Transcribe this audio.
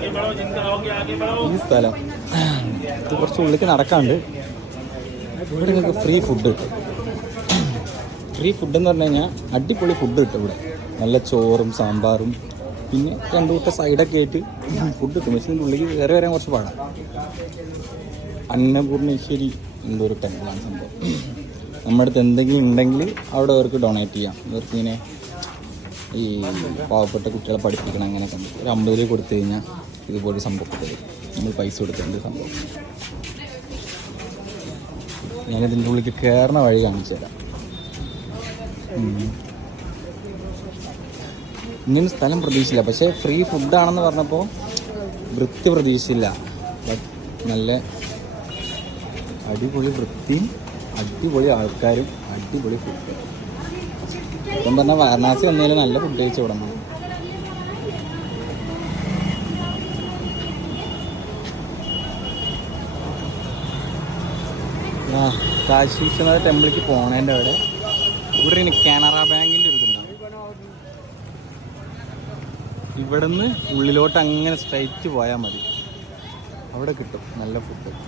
ഈ സ്ഥലം ഇത് കുറച്ച് ഉള്ളിലേക്ക് നടക്കാണ്ട് ഇവിടെ നിങ്ങൾക്ക് ഫ്രീ ഫുഡ് കിട്ടും. ഫ്രീ ഫുഡ് എന്ന് പറഞ്ഞു കഴിഞ്ഞാൽ അടിപൊളി ഫുഡ് കിട്ടും ഇവിടെ. നല്ല ചോറും സാമ്പാറും പിന്നെ രണ്ടു കൂട്ടം സൈഡൊക്കെ ആയിട്ട് ഫുഡ് കിട്ടും. പക്ഷേ ഇതിൻ്റെ ഉള്ളിൽ കയറി വരാൻ കുറച്ച് പാടാണ്. അന്നപൂർണേശ്വരി എന്തോ ഒരു ടെമ്പിളാണ് സംഭവം. നമ്മുടെ അടുത്ത് എന്തെങ്കിലും ഉണ്ടെങ്കിൽ അവിടെ അവർക്ക് ഡൊണേറ്റ് ചെയ്യാം. ഇവർക്ക് ഇങ്ങനെ ഈ പാവപ്പെട്ട കുട്ടികളെ പഠിപ്പിക്കണം അങ്ങനെയൊക്കെ ഉണ്ട്. ഒരു 50 രൂപ കൊടുത്തു കഴിഞ്ഞാൽ ഇതുപോലെ സംഭവം തരും. നമ്മൾ പൈസ കൊടുത്തിട്ടുണ്ട് സംഭവം. ഞാനിതിൻ്റെ ഉള്ളിൽ കയറുന്ന വഴി കാണിച്ചു തരാം. ഇങ്ങനെ സ്ഥലം പ്രതീക്ഷിച്ചില്ല, പക്ഷേ ഫ്രീ ഫുഡാണെന്ന് പറഞ്ഞപ്പോൾ വൃത്തി പ്രതീക്ഷിച്ചില്ല. നല്ല അടിപൊളി വൃത്തിയും അടിപൊളി ആൾക്കാരും അടിപൊളി ഫുഡ്. ഇപ്പം പറഞ്ഞാൽ വാരണാസി വന്നതിൽ നല്ല ഫുഡ് കഴിച്ച് വിടണം. കാശി വിശ്വനാഥ ടെമ്പിളിലേക്ക് പോണേൻ്റെ അവിടെ ഇവിടെ കാനറ ബാങ്കിൻ്റെ ഒരു ഇതുണ്ടാവും. ഇവിടെ നിന്ന് ഉള്ളിലോട്ട് അങ്ങനെ സ്ട്രൈറ്റ് പോയാൽ മതി, അവിടെ കിട്ടും നല്ല ഫുഡ്.